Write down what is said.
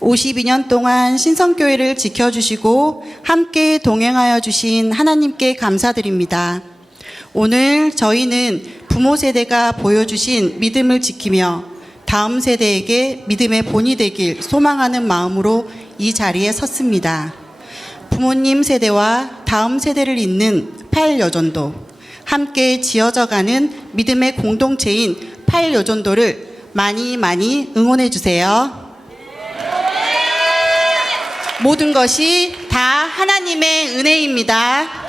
52년 동안 신성교회를 지켜주시고 함께 동행하여 주신 하나님께 감사드립니다. 오늘 저희는 부모 세대가 보여주신 믿음을 지키며 다음 세대에게 믿음의 본이 되길 소망하는 마음으로 이 자리에 섰습니다. 부모님 세대와 다음 세대를 잇는 팔여전도 함께 지어져가는 믿음의 공동체인 팔여전도를 많이 많이 응원해 주세요. 모든 것이 다 하나님의 은혜입니다.